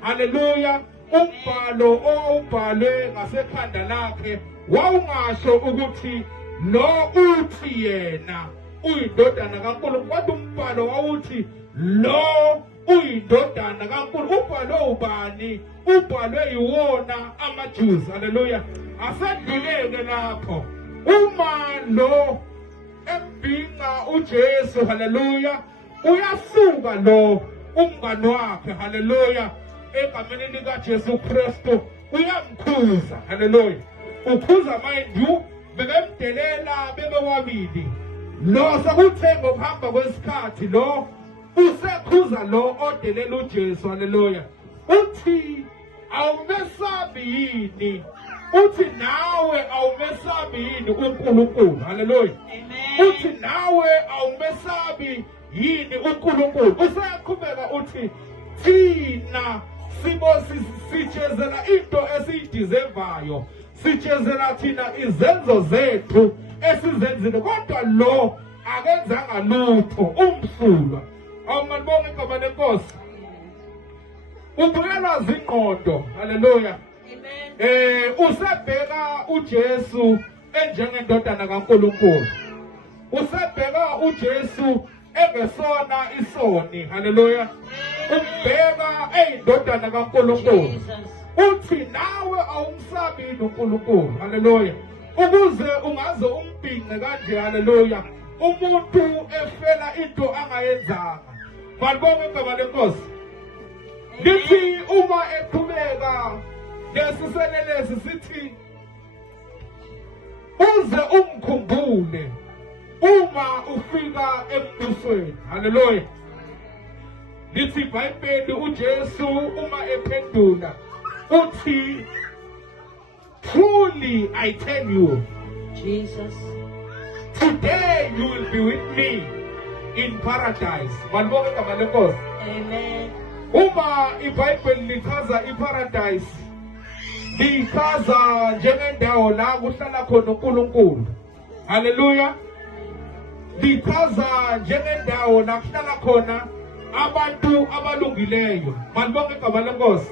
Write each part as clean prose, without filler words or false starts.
haleluya umbhalo owawubhalwe ngasekhanda lakhe wawungasho ukuthi lo uthi yena uyindodana kaNkulunkulu, kodwa umbhalo wawuthi lo uyindodana kaNkulunkulu. Ubhalwe ubani? Ubhalwe yiwona amaJuzi, haleluya. Asedluleke lapho uma lo embinga uJesu, haleluya, uyasuka lo umngani wakhe, haleluya, egameni likaJesu Kristu uyamkhuza, haleluya. Ukhuza mind you, bebemdelela bebewabili. Lo sekuthe ngokuhamba kwesikhathi lo usekhuza lo odelela uJesu, haleluya. Uthi awumesabi yini? Uthi nawe awumesabi yini uNkulunkulu, haleluya. Uthi nawe awumesabi yini uNkulunkulu. Useyaqhubeka uthi thina sitshezela into esiyideservayo, sitshezela thina izenzo zethu esizenzile, kodwa lo akenzanga lutho, umsulwa. Awumanibonga igama lenkosi. Ubuyelwa zingqondo, haleluya. Usebheka uJesu enjengendodana kaNkulunkulu. Usebheka uJesu engesona isoni, haleluya. Umbheka eyindodana kaNkulunkulu. Uthi nawe awumsabi uNkulunkulu, haleluya. Ukuze ungaze umbhinqe kanje, haleluya, umuntu efela into angayenzanga. Malibonga igama lenkosi. Lithi uma eqhubeka lesiselelesi sithi uze umkhumbule uma ufika embusweni, haleluya. Lithi iBhayibheli uJesu uma ephendula uthi truly I tell you, Jesus, today you will be with me in paradise. Malibonga igama lenkosi. amen. Uma iBhayibheli lichaza iparadise, lichaza njengendawo la kuhlala khona uNkulunkulu, haleluya. Lichaza njengendawo la kuhlala khona abantu abalungileyo. Malibonga igama lenkosi.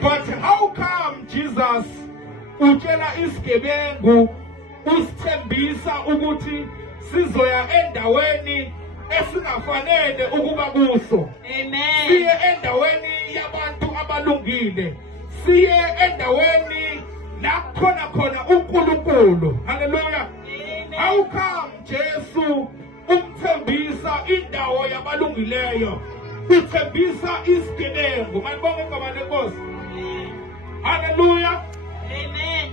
But how come Jesus utshela isigebengu, usithembisa ukuthi sizoya endaweni esingafanele ukuba kuso? Amen. Siye endaweni yabantu abalungile, siye endaweni la khona uNkulunkulu, haleluya. How come Jesu umthembisa indawo yabalungileyo, uthembisa isigebengu? Malibonga igama lenkosi. Haleluya. Amen.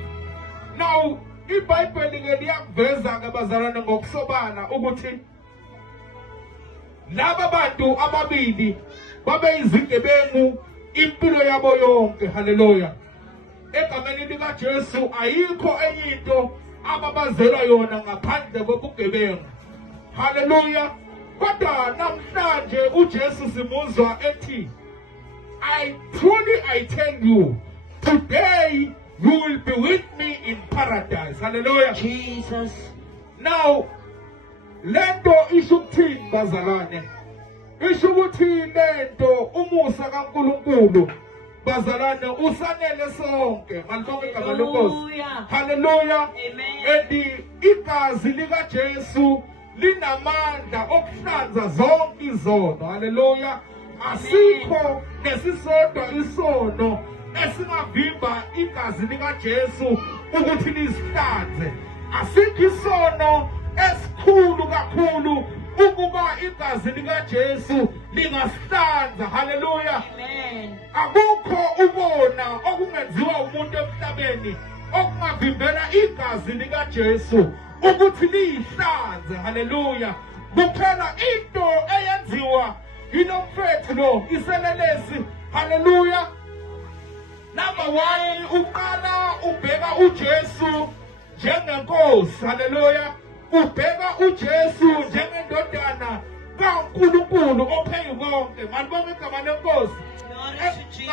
Now iBhayibheli ke liyakuveza ke bazalwane ngokusobala ukuthi laba bantu ababili babeyizigebengu impilo yabo yonke, haleluya. Egameni likaJesu ayikho enye into ababazelwa yona ngaphandle kobugebengu, haleluya. Kodwa namhlanje uJesu simuzwa ethi I tell you, today you will be with me in paradise, hallelujah. Jesus. Now lento isho ukuthini bazalwane? Isho ukuthi lento umusa kaNkulunkulu bazalwane usanele sonke. Malibonga igama lenkosi. Hallelujah. Amen. Igazi likaJesu linamandla okuhlanza zonke izono, hallelujah. Asikho nesisodwa isono esingavimba igazi likaJesu ukuthi lisihlanze. Asikho isono esikhulu kakhulu ukuba igazi likaJesu lingasihlanza, haleluya. Amen. Akukho ubona okungenziwa umuntu emhlabeni okungavimbela igazi likaJesu ukuthi lihlanze, haleluya. Kuphela into eyenziwa inomfethu lo iselelesi, haleluya. Number 1, uqala ubheka uJesu njengenkosi, haleluya. Ubheka uJesu njengendodana kaNkulunkulu ophezu konke. Malibonga igama lenkosi.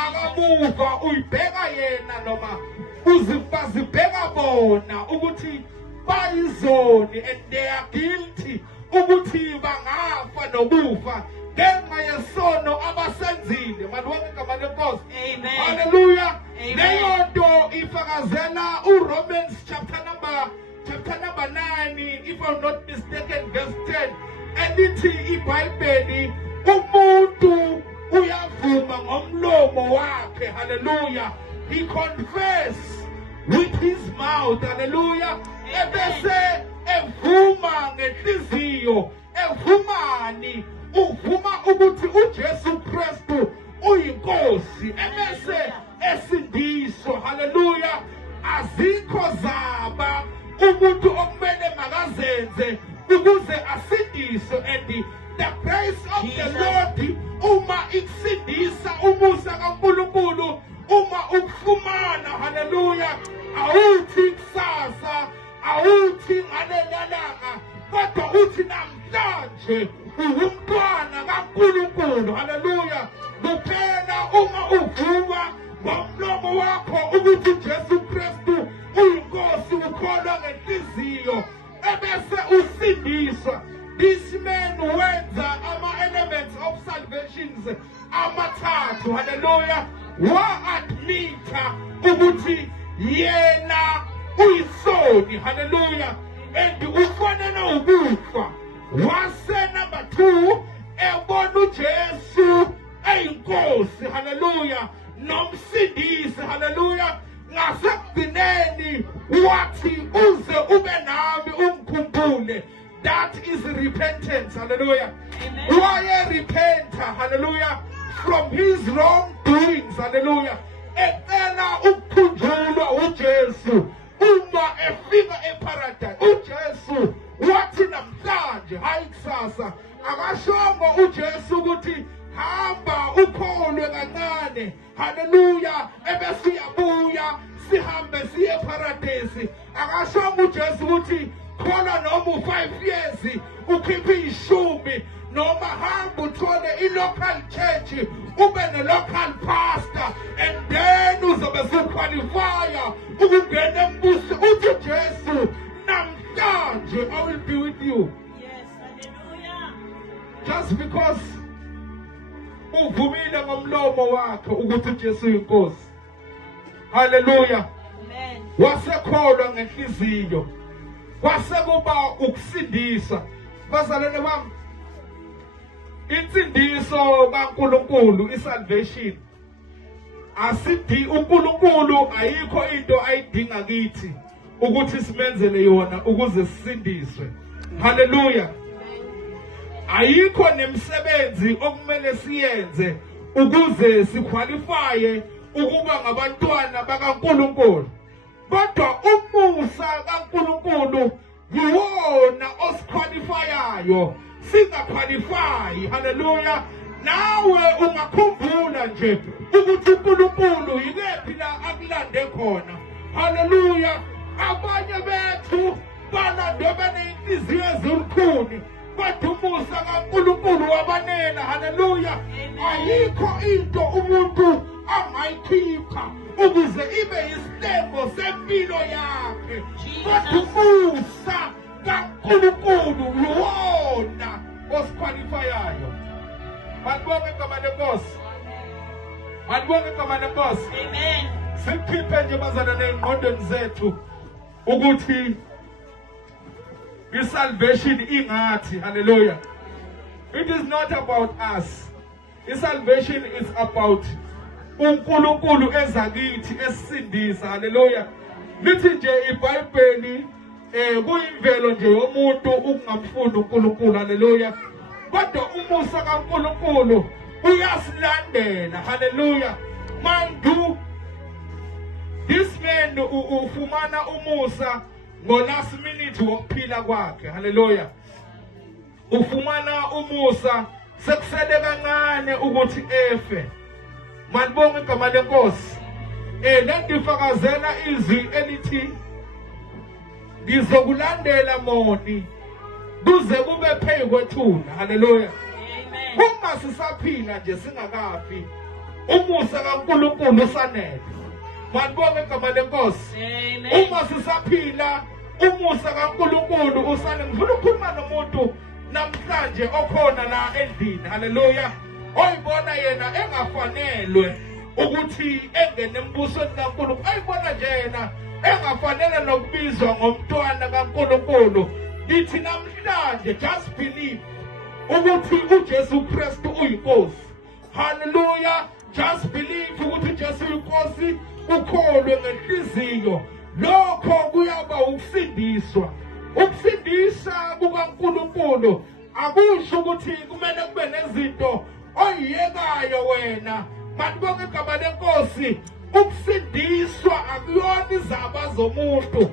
Akamuva uyibheka yena noma uzibheka bona ukuthi bayizoni and they are guilty, ukuthi bangafa nokufa ngenxa yesono abasenzile. Malibonke igama lenkosi. Amen. Hallelujah. Amen. Leyo nto ifakazela uRomans chapter number 9, if I'm not mistaken, verse 10. Elithi iBhayibheli umuntu uyavuma ngomlomo wakhe. Hallelujah. He confess with his mouth. Hallelujah. Ebese evuma ngenhliziyo. Evumani? Uvuma ukuthi uJesu Kristu uyinkosi. Ebese esindiswa. Hallelujah. Azikho zaba umuntu okumele makazenze ukuze asindiswe, and the grace of the Lord uma ikusindisa umusa kaNkulunkulu uma ukufumana. Hallelujah. Awuthi kusasa, awuthi ngalelanga, kodwa uthi namhlanje ungumntwana kaNkulunkulu. Hallelujah. Kuphela uma uvuma ngomlomo wakho ukuthi uJesu Kristu uyinkosi, ukholwa ngenhliziyo, ebese usindiswa. This man wenza ama-elements of salvations amathathu. Hallelujah. Wa-admita ukuthi yena uyisoni. Hallelujah. And ufanele ukufa. Wase number 2, ebona uJesu eyinkosi. Hallelujah. Nomsindisi. Hallelujah. Ngasekugcineni wathi uze ube nami ungikhumbule. That is repentance. Hallelujah. Why repent? Hallelujah. From his wrongdoings. Hallelujah. Ecela ukukhunjulwa uJesu uma efika eparadise. uJesu wathi namhlanje, hayi kusasa. Akashongo uJesu ukuthi hamba ukholwe kancane. Hallelujah. Ebese uyabuya sihambe siye eparadise. Akashongo uJesu ukuthi khola noma 5 years ukhiphe ishumi, noma hamba uthole i-local church ube ne-local pastor, and then uzobe suqualifya ukungena embuso. Uthi Jesu namhlanje I will be with you. Yes. Hallelujah. Just because uvumile ngomlomo wakhe ukuthi uJesu uyinkosi. Hallelujah. Amen. Wasekholwa ngenhliziyo, kwasekuba ukusindisa. Bazalwane bami, insindiso kaNkulunkulu, isalvation, asidi uNkulunkulu ayikho into ayidinga kithi ukuthi simenzele yona ukuze sisindiswe. Hallelujah. Ayikho nemisebenzi okumele siyenze ukuze siqualifye ukuba ngabantwana bakaNkulunkulu. Kodwa umusa kaNkulunkulu yiwona osiqualifyayo, singaqualify. Hallelujah. Nawe ungakhumbula nje ukuthi uNkulunkulu yikephi la akulande khona. Hallelujah. Abanye bethu balande beneyinhliziyo ezilukhuni, kodwa umusa kaNkulunkulu wabanela. Hallelujah. Ayikho into umuntu angayikhipha ukuze ibe yistembo sempilo yakhe, kodwa umusa kaNkulunkulu yiwona osiqualifyayo. Malibonke igama lenkosi. Malibonke igama lenkosi. Amen. Sikhiphe nje bazalwane engqondweni zethu ukuthi isalvation ingathi. Hallelujah. It is not about us. Isalvation is about uNkulunkulu ezakithi esindisa. Hallelujah. Lithi nje iBhayibheli kuyimvelo nje yomuntu ukungamfunda uNkulunkulu. Hallelujah. Kodwa umusa kaNkulunkulu uyasilandela. Hallelujah. Mandu this man ufumana umusa ngo last minute wokuphila kwakhe. Hallelujah. Ufumana umusa sekusele kancane ukuthi efe. Malibonke igama lenkosi. Lendifakazela izwi elithi ngizokulandela moni kuze kube phezu kwethuna. Hallelujah. Amen. Uma sisaphila nje singakafi, umusa kaNkulunkulu usanele. Malibonke igama lenkosi. Amen. Uma sisaphila umusa kaNkulunkulu usanele. Ngifuna ukukhuluma nomuntu namhlanje okhona la endlini, haleluya, oyibona yena engafanelwe ukuthi engene embusweni kaNkulunkulu, oyibona nje yena engafanele nokubizwa ngomntwana kaNkulunkulu, lithi namhlanje just believe ukuthi uJesu Kristu uyinkosi. Hallelujah. Just believe ukuthi uJesu uyinkosi, ukholwe ngenhliziyo, lokho kuyaba ukusindiswa. Ukusindisa kukaNkulunkulu akusho ukuthi kumele kube nezinto oyiyekayo wena. Kanti bonke igama lenkosi, ukusindiswa akuyona izaba zomuntu,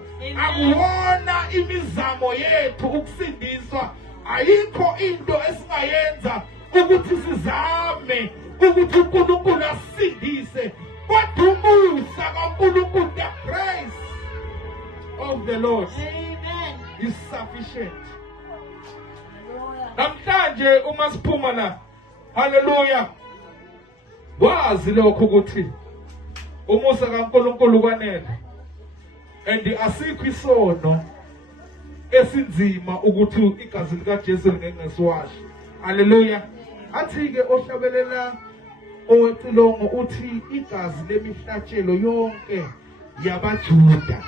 akuwona imizamo yethu. Ukusindiswa ayikho into esingayenza ukuthi sizame ukuthi uNkulunkulu asindise, kodwa umusa kaNkulunkulu, the grace of the Lord is sufficient. Namhlanje uma siphuma la, haleluya, wazi lokho ukuthi umusa kaNkulunkulu kwanele, and asikho isono esinzima ukuthi igazi likaJesu lingengesiwashi. Haleluya. Athi-ke ohlabelela owecilongo uthi igazi lemihlatshelo yonke yabaJuda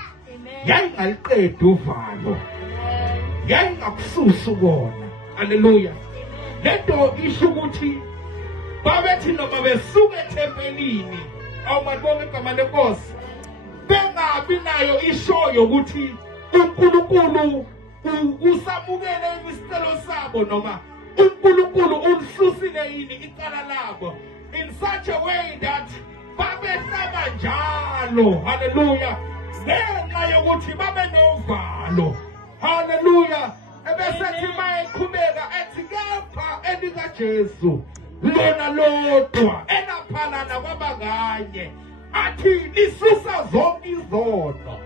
yayingaliqeda uvalo, yayingakususa ukona. Haleluya. Lento isho ukuthi babethi noma besuka ethempelini, awumalibonga igama lenkosi, bengabi nayo ishoyo ukuthi uNkulunkulu usamukele isicelo sabo, noma uNkulunkulu ulisusile yini icala labo, in such a way that babehlaba njalo. Haleluya. Ngenxa yokuthi babe novalo. Haleluya. Ebesethi mayeqhubeka ethi kepha elikaJesu lona lodwa elaphalana kwabanganye, athi lisusa zonke izono,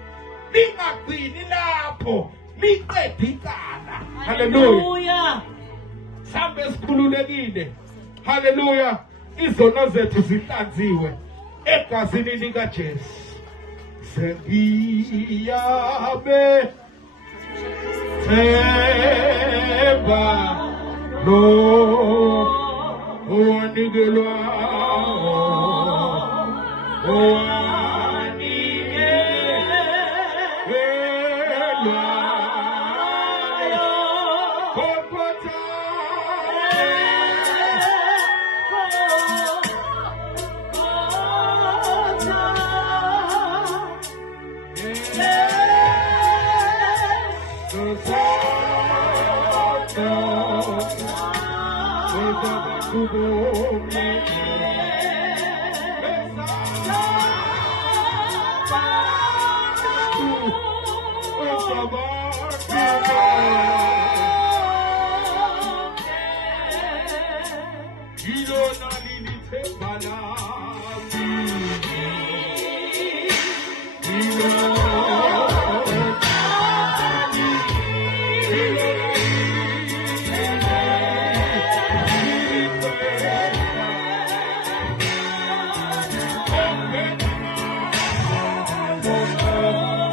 lingagcini lapho, liqede icala. Haleluya. Sambe sikhululekile. Haleluya. Izono zethu zihlanziwe egazini likaJesu. Sengiyabe themba lo owanikelwa, Oh,